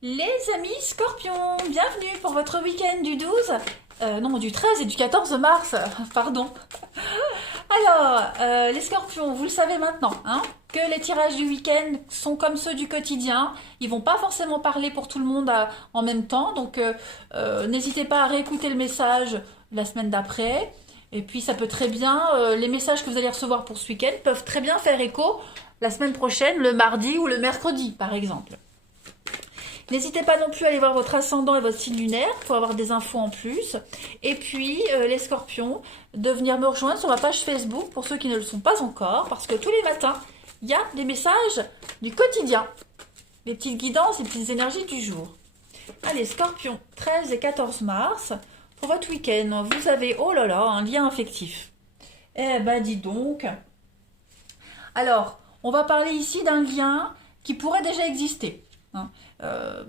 Les amis scorpions, bienvenue pour votre week-end du 12, non du 13 et du 14 mars, pardon. Alors, les scorpions, vous le savez maintenant, hein, que les tirages du week-end sont comme ceux du quotidien. Ils vont pas forcément parler pour tout le monde en même temps, donc n'hésitez pas à réécouter le message la semaine d'après. Et puis ça peut très bien, les messages que vous allez recevoir pour ce week-end peuvent très bien faire écho la semaine prochaine, le mardi ou le mercredi par exemple. N'hésitez pas non plus à aller voir votre ascendant et votre signe lunaire pour avoir des infos en plus. Et puis, les scorpions, de venir me rejoindre sur ma page Facebook pour ceux qui ne le sont pas encore, parce que tous les matins, il y a des messages du quotidien, les petites guidances, les petites énergies du jour. Allez, scorpions, 13 et 14 mars, pour votre week-end, vous avez, oh là là, un lien affectif. Eh ben, dis donc. Alors, on va parler ici d'un lien qui pourrait déjà exister, hein. Euh,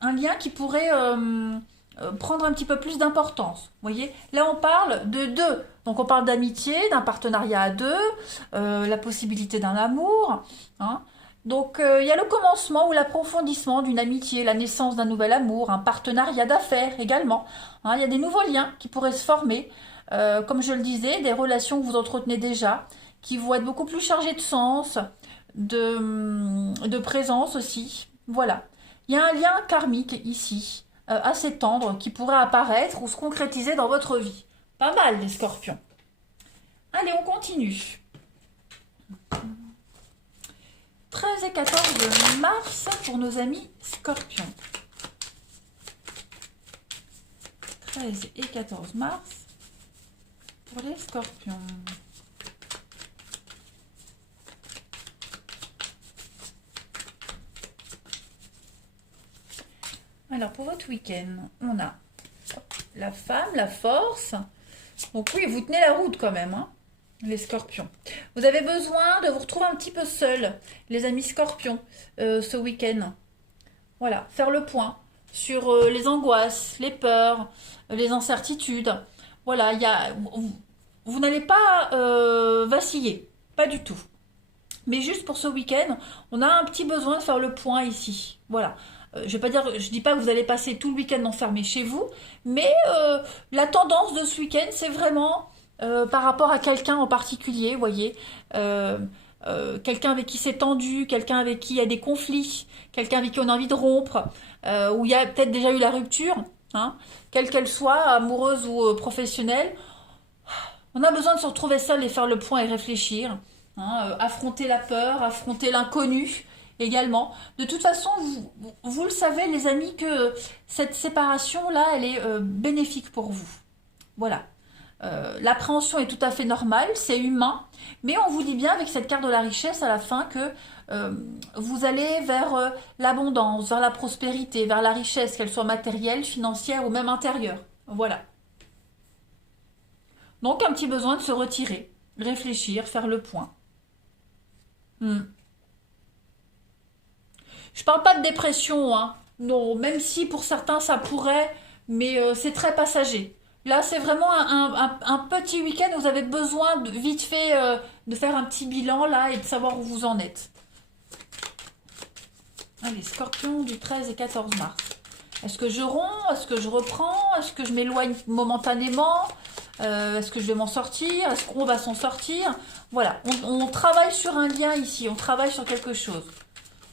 un lien qui pourrait prendre un petit peu plus d'importance. Vous voyez, là on parle de deux. Donc on parle d'amitié, d'un partenariat à deux, la possibilité d'un amour, hein. Donc il y a le commencement ou l'approfondissement d'une amitié, la naissance d'un nouvel amour, un partenariat d'affaires également, hein. Il y a des nouveaux liens qui pourraient se former, comme je le disais, des relations que vous entretenez déjà, qui vont être beaucoup plus chargées de sens, de présence aussi. Voilà. Il y a un lien karmique ici, assez tendre, qui pourrait apparaître ou se concrétiser dans votre vie. Pas mal, les scorpions. Allez, on continue. 13 et 14 mars pour nos amis scorpions. 13 et 14 mars pour les scorpions. Alors, pour votre week-end, on a la femme, la force. Donc oui, vous tenez la route quand même, hein, les scorpions. Vous avez besoin de vous retrouver un petit peu seul, les amis scorpions, ce week-end. Voilà, faire le point sur les angoisses, les peurs, les incertitudes. Voilà, vous n'allez pas vaciller, pas du tout. Mais juste pour ce week-end, on a un petit besoin de faire le point ici. Voilà. Je dis pas que vous allez passer tout le week-end enfermé chez vous, mais la tendance de ce week-end, c'est vraiment par rapport à quelqu'un en particulier, vous voyez, quelqu'un avec qui c'est tendu, quelqu'un avec qui il y a des conflits, quelqu'un avec qui on a envie de rompre, où il y a peut-être déjà eu la rupture, hein, quelle qu'elle soit, amoureuse ou professionnelle. On a besoin de se retrouver seul et faire le point et réfléchir, hein, affronter la peur, affronter l'inconnu également. De toute façon, vous le savez, les amis, que cette séparation-là, elle est bénéfique pour vous. Voilà. L'appréhension est tout à fait normale, c'est humain, mais on vous dit bien avec cette carte de la richesse à la fin que vous allez vers l'abondance, vers la prospérité, vers la richesse, qu'elle soit matérielle, financière ou même intérieure. Voilà. Donc un petit besoin de se retirer, réfléchir, faire le point. Hmm. Je parle pas de dépression, hein. Non, même si pour certains ça pourrait, mais c'est très passager. Là, c'est vraiment un petit week-end où vous avez besoin de vite fait de faire un petit bilan là et de savoir où vous en êtes. Allez, scorpion du 13 et 14 mars. Est-ce que je romps? Est-ce que je reprends? Est-ce que je m'éloigne momentanément? Est-ce que je vais m'en sortir? Est-ce qu'on va s'en sortir? Voilà, on travaille sur un lien ici, on travaille sur quelque chose.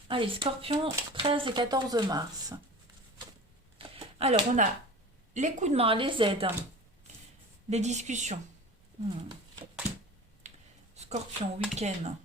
Allez, scorpion, 13 et 14 mars. Alors, on a les coups de main, les aides, les discussions. Scorpion, week-end.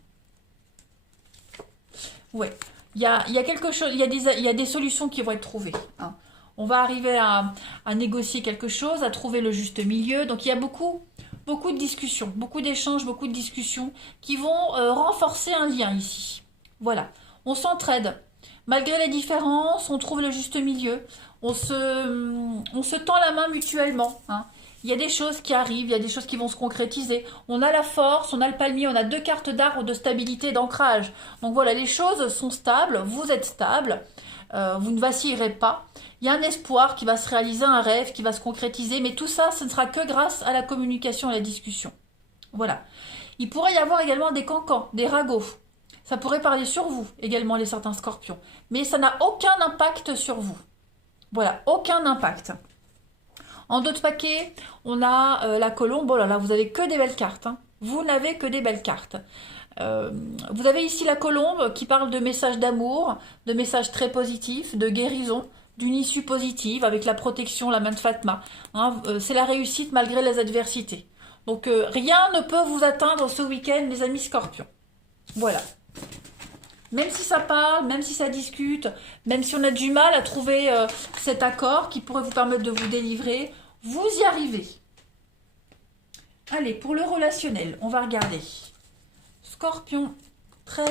Ouais, il y a quelque chose, il y a des solutions qui vont être trouvées, hein. On va arriver à négocier quelque chose, à trouver le juste milieu. Donc, il y a beaucoup de discussions, beaucoup d'échanges, beaucoup de discussions qui vont renforcer un lien ici. Voilà, on s'entraide. Malgré les différences, on trouve le juste milieu. On se tend la main mutuellement, hein. Il y a des choses qui arrivent, il y a des choses qui vont se concrétiser. On a la force, on a le palmier, on a deux cartes d'arbre de stabilité et d'ancrage. Donc voilà, les choses sont stables, vous êtes stable, vous ne vacillerez pas. Il y a un espoir qui va se réaliser, un rêve qui va se concrétiser, mais tout ça, ce ne sera que grâce à la communication et à la discussion. Voilà. Il pourrait y avoir également des cancans, des ragots, Ça pourrait parler sur vous également, les certains scorpions. Mais ça n'a aucun impact sur vous. Voilà, aucun impact. En d'autres paquets, on a la colombe. Oh là là, vous avez que des belles cartes. Hein. Vous n'avez que des belles cartes. Vous avez ici la colombe qui parle de messages d'amour, de messages très positifs, de guérison, d'une issue positive avec la protection, la main de Fatma. Hein, c'est la réussite malgré les adversités. Donc rien ne peut vous atteindre ce week-end, les amis scorpions. Voilà. Même si ça parle, même si ça discute, même si on a du mal à trouver cet accord qui pourrait vous permettre de vous délivrer, vous y arrivez. Allez, pour le relationnel, on va regarder. Scorpion, 13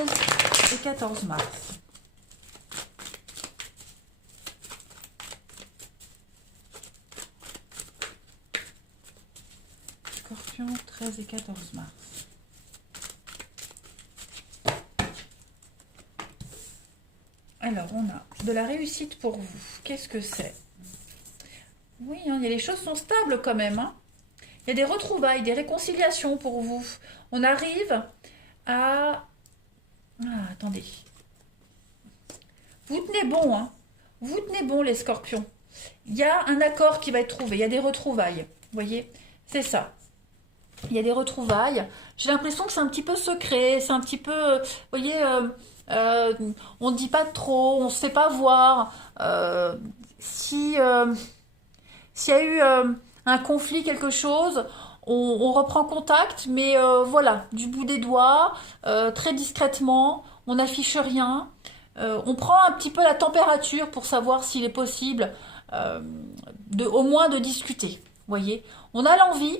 et 14 mars. Scorpion, 13 et 14 mars. Alors, on a de la réussite pour vous. Qu'est-ce que c'est? Oui, hein, les choses sont stables quand même. Hein. Il y a des retrouvailles, des réconciliations pour vous. On arrive à... Ah, attendez. Vous tenez bon, hein. Vous tenez bon, les scorpions. Il y a un accord qui va être trouvé. Il y a des retrouvailles. Vous voyez? C'est ça. Il y a des retrouvailles. J'ai l'impression que c'est un petit peu secret. C'est un petit peu... vous voyez... on ne dit pas trop, on ne se fait pas voir. S'il y a eu un conflit, quelque chose, on reprend contact, mais voilà, du bout des doigts, très discrètement, on n'affiche rien. On prend un petit peu la température pour savoir s'il est possible au moins de discuter. Vous voyez, on a l'envie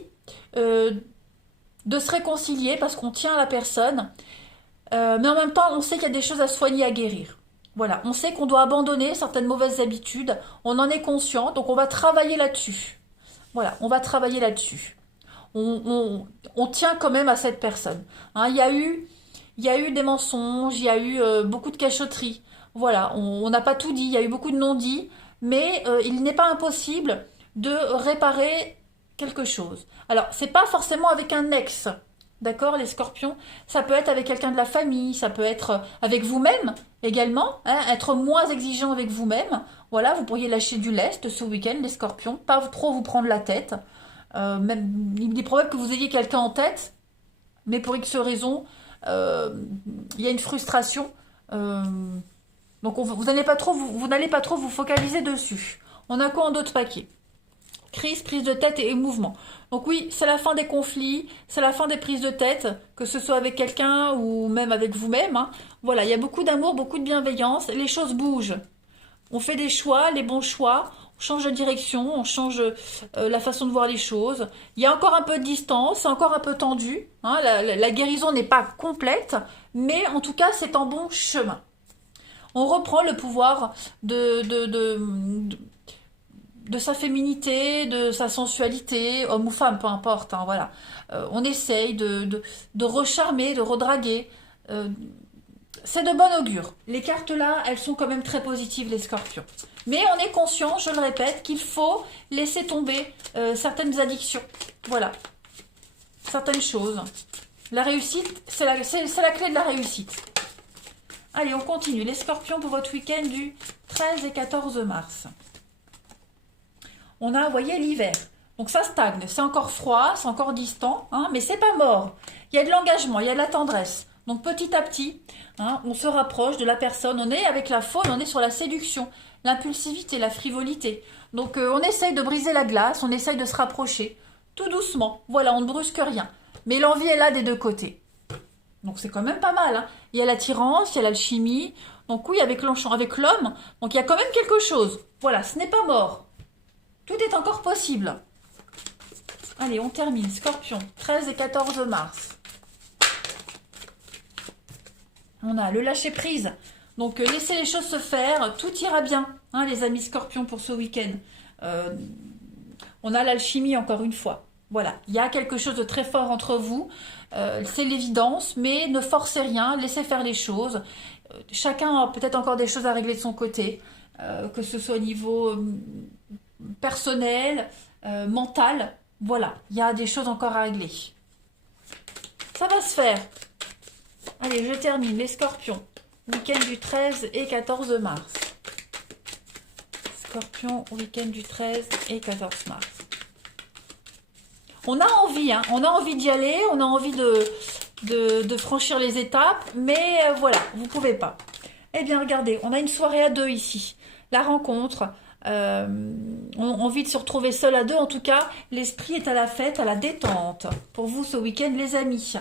de se réconcilier parce qu'on tient à la personne. Mais en même temps, on sait qu'il y a des choses à soigner, à guérir. Voilà, on sait qu'on doit abandonner certaines mauvaises habitudes, on en est conscient, donc on va travailler là-dessus. Voilà, on va travailler là-dessus. On tient quand même à cette personne. Hein, il y a eu des mensonges, il y a eu beaucoup de cachotteries. Voilà, on n'a pas tout dit, il y a eu beaucoup de non-dits, mais il n'est pas impossible de réparer quelque chose. Alors, c'est pas forcément avec un ex. D'accord, les scorpions? Ça peut être avec quelqu'un de la famille, ça peut être avec vous-même également, hein, être moins exigeant avec vous-même. Voilà, vous pourriez lâcher du lest ce week-end, les scorpions, pas trop vous prendre la tête. Même, il est probable que vous ayez quelqu'un en tête, mais pour X raison, il y a une frustration. Donc vous n'allez pas trop vous focaliser dessus. On a quoi en d'autres paquets? Crise, prise de tête et mouvement. Donc oui, c'est la fin des conflits, c'est la fin des prises de tête, que ce soit avec quelqu'un ou même avec vous-même. Hein. Voilà, il y a beaucoup d'amour, beaucoup de bienveillance, les choses bougent. On fait des choix, les bons choix, on change de direction, on change la façon de voir les choses. Il y a encore un peu de distance, c'est encore un peu tendu. Hein. La guérison n'est pas complète, mais en tout cas, c'est en bon chemin. On reprend le pouvoir de sa féminité, de sa sensualité, homme ou femme, peu importe, hein, voilà. On essaye de recharmer, de redraguer. C'est de bon augure. Les cartes là, elles sont quand même très positives, les scorpions. Mais on est conscient, je le répète, qu'il faut laisser tomber certaines addictions. Voilà. Certaines choses. La réussite, c'est la clé de la réussite. Allez, on continue. Les scorpions pour votre week-end du 13 et 14 mars. On a, vous voyez, l'hiver. Donc ça stagne, c'est encore froid, c'est encore distant, hein, mais c'est pas mort. Il y a de l'engagement, il y a de la tendresse. Donc petit à petit, hein, on se rapproche de la personne. On est avec la faune, on est sur la séduction, l'impulsivité, la frivolité. Donc on essaye de briser la glace, on essaye de se rapprocher, tout doucement. Voilà, on ne brusque rien. Mais l'envie est là des deux côtés. Donc c'est quand même pas mal. Hein. Il y a l'attirance, il y a l'alchimie. Donc oui, avec l'homme, donc il y a quand même quelque chose. Voilà, ce n'est pas mort. Tout est encore possible. Allez, on termine. Scorpion, 13 et 14 mars. On a le lâcher-prise. Donc, laissez les choses se faire. Tout ira bien, hein, les amis scorpions, pour ce week-end. On a l'alchimie, encore une fois. Voilà, il y a quelque chose de très fort entre vous. C'est l'évidence, mais ne forcez rien. Laissez faire les choses. Chacun a peut-être encore des choses à régler de son côté. Que ce soit au niveau... personnel, mental, voilà, il y a des choses encore à régler. Ça va se faire. Allez, je termine. Les scorpions. Week-end du 13 et 14 mars. Scorpion, week-end du 13 et 14 mars. On a envie, hein, on a envie d'y aller, on a envie de franchir les étapes, mais voilà, vous pouvez pas. Eh bien, regardez, on a une soirée à deux ici. La rencontre, on a envie de se retrouver seul à deux. En tout cas, l'esprit est à la fête, à la détente. Pour vous, ce week-end, les amis.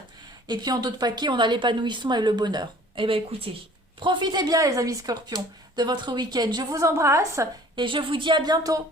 Et puis, en d'autres paquets, on a l'épanouissement et le bonheur. Eh bien, écoutez, profitez bien, les amis scorpions, de votre week-end. Je vous embrasse et je vous dis à bientôt.